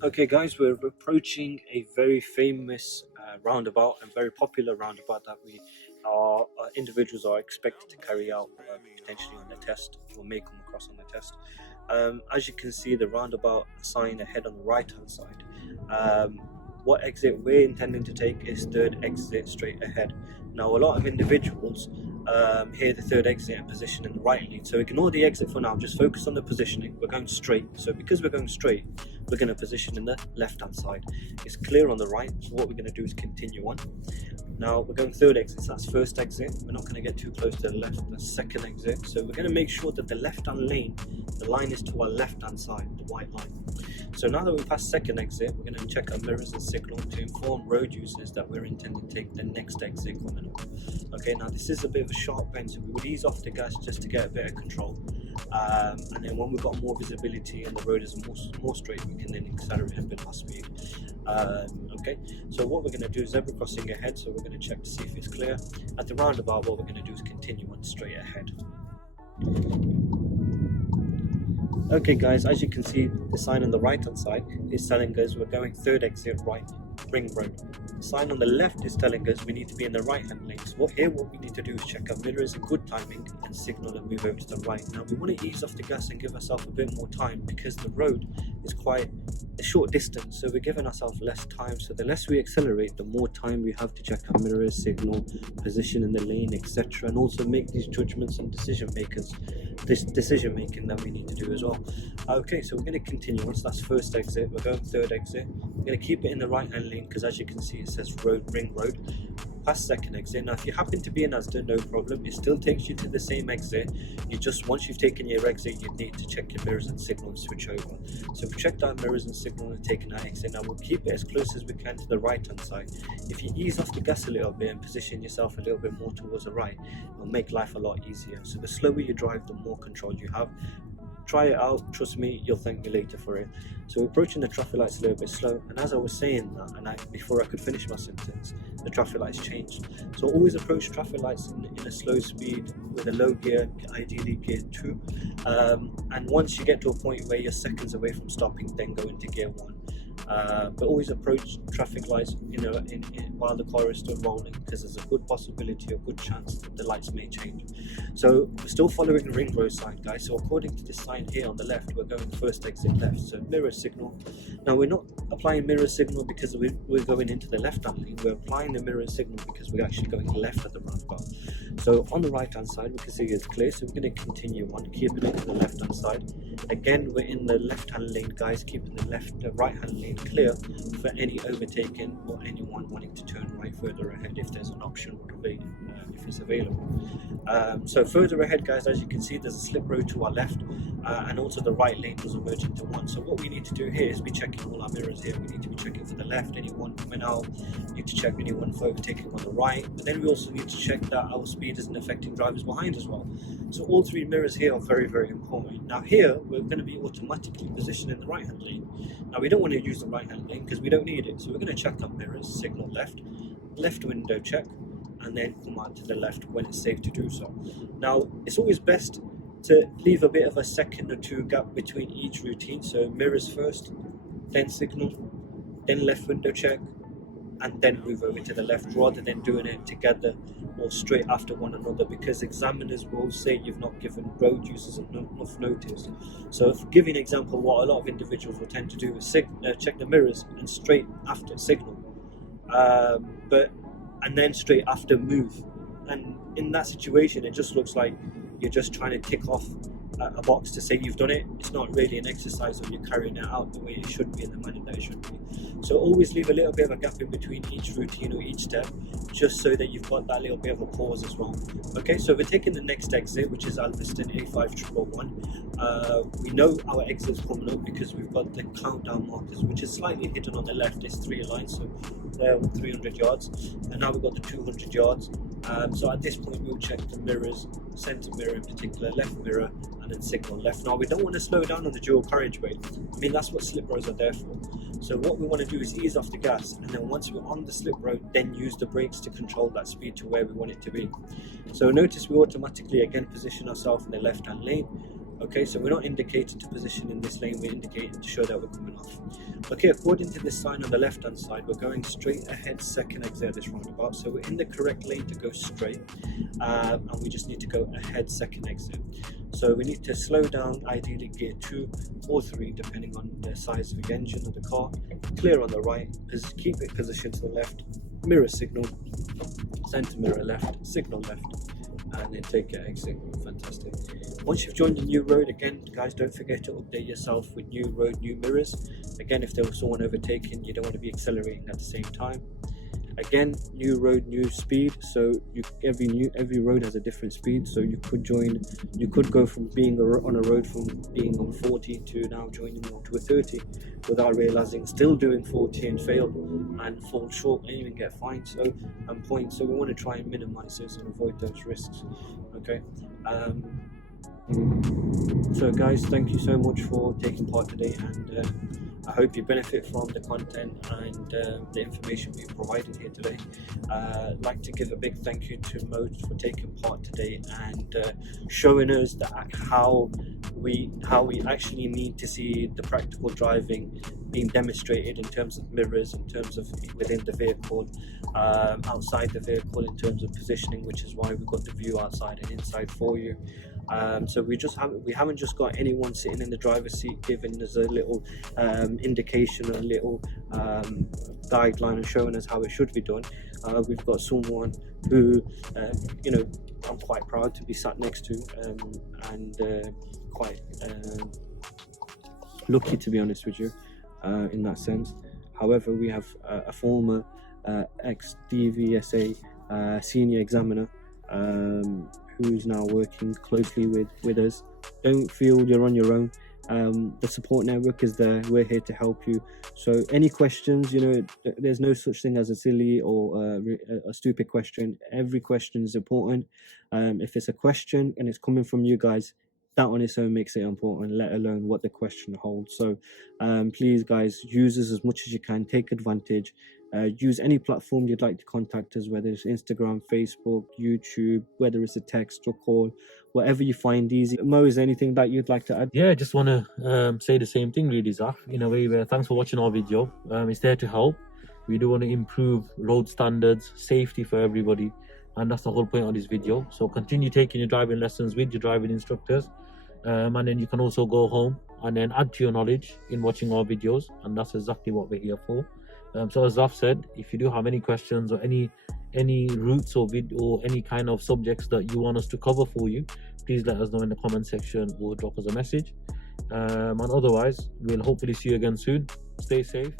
Okay, guys, we're approaching a very famous roundabout and very popular roundabout that individuals are expected to carry out potentially on the test or may come across on the test. As you can see, the roundabout sign ahead on the right hand side. Um, what exit we're intending to take is third exit straight ahead. Now, a lot of individuals hear the third exit and position in the right lane, so ignore the exit for now, just focus on the positioning. We're going straight, so because we're going straight, we're going to position in the left hand side. It's clear on the right, so what we're going to do is continue on. Now we're going third exit, so that's first exit. We're not going to get too close to the left. That's second exit. So we're going to make sure that the left hand lane, the line is to our left hand side, the white line. So now that we've passed second exit, we're going to check our mirrors and signal to inform road users that we're intending to take the next exit coming up. Okay, now this is a bit of a sharp bend, so we would ease off the gas just to get a bit of control. And then when we've got more visibility and the road is more straight, we can then accelerate a bit our speed. Okay, so what we're going to do is zebra crossing ahead, so we're going to check to see if it's clear. At the roundabout, what we're going to do is continue on straight ahead. Okay guys, as you can see, the sign on the right hand side is telling us we're going third exit right, ring road. The sign on the left is telling us we need to be in the right hand lane. So what we need to do is check our mirrors in good timing and signal and move over to the right. Now we want to ease off the gas and give ourselves a bit more time because the road is quite a short distance, so we're giving ourselves less time. So the less we accelerate, the more time we have to check our mirrors, signal, position in the lane, etc., and also make these judgments and decision making that we need to do as well. Okay, so we're going to continue. Once that's first exit, we're going third exit. We're going to keep it in the right hand lane because as you can see it says ring road. Past second exit. Now if you happen to be in Asda, no problem, it still takes you to the same exit. Once you've taken your exit, you need to check your mirrors and signal and switch over. So we've checked our mirrors and signal and taken our exit. Now we'll keep it as close as we can to the right hand side. If you ease off the gas a little bit and position yourself a little bit more towards the right, it'll make life a lot easier. So the slower you drive, the more control you have. Try it out, trust me, you'll thank me later for it. So we're approaching the traffic lights a little bit slow, and as I was saying that, before I could finish my sentence, the traffic lights changed. So always approach traffic lights in a slow speed with a low gear, ideally gear 2. And once you get to a point where you're seconds away from stopping, then go into gear 1. But always approach traffic lights, while the car is still rolling, because there's a good possibility, a good chance that the lights may change. So we're still following the ring road sign, guys. So according to this sign here on the left, we're going first exit left. So mirror signal. Now we're not applying mirror signal because we're going into the left hand lane. We're applying the mirror signal because we're actually going left at the roundabout. So on the right hand side, we can see it's clear. So we're going to continue on, keeping it to the left hand side. Again, we're in the left hand lane, guys, keeping the right hand lane clear for any overtaking or anyone wanting to turn right further ahead if there's an option if it's available. So further ahead, guys, as you can see, there's a slip road to our left, and also the right lane was merged into one. So what we need to do here is be checking all our mirrors here. We need to be checking for the left, anyone coming out, need to check anyone for overtaking on the right, but then we also need to check that our speed isn't affecting drivers behind as well. So all three mirrors here are very, very important. Now here, we're going to be automatically positioned in the right hand lane. Now we don't want to use the right hand lane because we don't need it. So we're going to check our mirrors, signal left window check, and then come out to the left when it's safe to do so. Now it's always best to leave a bit of a second or two gap between each routine. So mirrors first, then signal, then left window check, and then move over to the left, rather than doing it together or straight after one another, because examiners will say you've not given road users enough notice. So if giving an example, what a lot of individuals will tend to do is check the mirrors and straight after signal, and then straight after move. And in that situation, it just looks like you're just trying to tick off a box to say you've done it. It's not really an exercise of you carrying it out the way it should be in the manner that it should be. So always leave a little bit of a gap in between each routine or each step, just so that you've got that little bit of a pause as well. Okay, so we're taking the next exit, which is Alveston A5111. We know our exit's coming up because we've got the countdown markers, which is slightly hidden on the left. It's 3 lines, so there 300 yards, and now we've got the 200 yards. So at this point, we'll check the mirrors, centre mirror in particular, left mirror, and then signal left. Now we don't want to slow down on the dual carriageway. I mean, that's what slip roads are there for. So what we want to do is ease off the gas, and then once we're on the slip road, then use the brakes to control that speed to where we want it to be. So notice we automatically again position ourselves in the left hand lane. Okay, so we're not indicating to position in this lane, we're indicating to show that we're coming off. Okay, according to this sign on the left hand side, we're going straight ahead, second exit at this roundabout. So we're in the correct lane to go straight, and we just need to go ahead, second exit. So we need to slow down, ideally gear 2 or 3, depending on the size of the engine of the car. Clear on the right, keep it positioned to the left, mirror signal, center mirror left, signal left, and then take your exit. Fantastic. Once you've joined a new road, again guys, don't forget to update yourself with new road, new mirrors. Again, if there was someone overtaking, you don't want to be accelerating at the same time. Again, new road, new speed. So every road has a different speed. So you could go from being on a road from being on 40 to now joining on to a 30 without realizing, still doing 40 and fail and fall short and even get fined and points. So we want to try and minimize those and avoid those risks. Okay. So guys, thank you so much for taking part today, and I hope you benefit from the content and the information we provided here today. I'd like to give a big thank you to Mo for taking part today and showing us how we actually need to see the practical driving being demonstrated in terms of mirrors, in terms of within the vehicle, outside the vehicle, in terms of positioning, which is why we've got the view outside and inside for you. So we haven't just got anyone sitting in the driver's seat giving us a little indication, a little guideline and showing us how it should be done. We've got someone who I'm quite proud to be sat next to, and quite lucky, to be honest with you, in that sense. However, we have a former ex-DVSA senior examiner who's now working closely with us. Don't feel you're on your own. The support network is there. We're here to help you. So any questions, there's no such thing as a silly or a stupid question. Every question is important. If it's a question and it's coming from you guys, that on its own makes it important, let alone what the question holds. So please guys, use this as much as you can. Take advantage. Use any platform you'd like to contact us, whether it's Instagram, Facebook, YouTube, whether it's a text or call, whatever you find easy. Mo, is there anything that you'd like to add? Yeah, just want to say the same thing really, Zaf. In a way, thanks for watching our video. It's there to help. We do want to improve road standards, safety for everybody, and that's the whole point of this video. So continue taking your driving lessons with your driving instructors, and then you can also go home and then add to your knowledge in watching our videos, and that's exactly what we're here for. So as Zaf said, if you do have any questions or any routes or any kind of subjects that you want us to cover for you, please let us know in the comment section or drop us a message. And otherwise, we'll hopefully see you again soon. Stay safe.